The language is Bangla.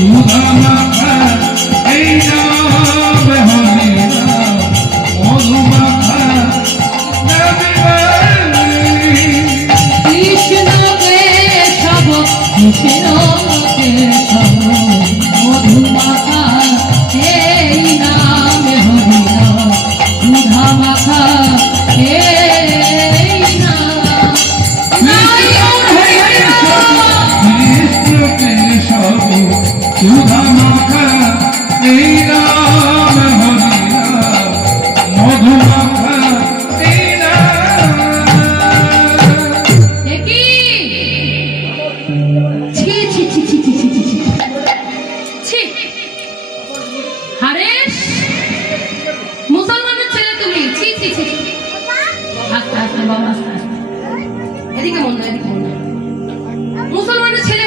সুধা মাখা এই নাম হরি নাম মধু মাখা কৃষ্ণ কেশব কৃষ্ণ কেশব মধু মাখা এই নাম হরি নাম সুধা মাখা এই নাম কৃষ্ণ কেশব সুধা মাখা এই নাম হরি নাম মধু মাখা এই নাম। একি ছি ছি ছি ছি ছি ছি ছি ছি হারেশ মুসলমানের ছেলে তুমি ছি ছি ছি আস্তে আস্তে বাবা আস্তে আস্তে এদিকে মন দাও এদিকে মন দাও মুসলমানের ছেলে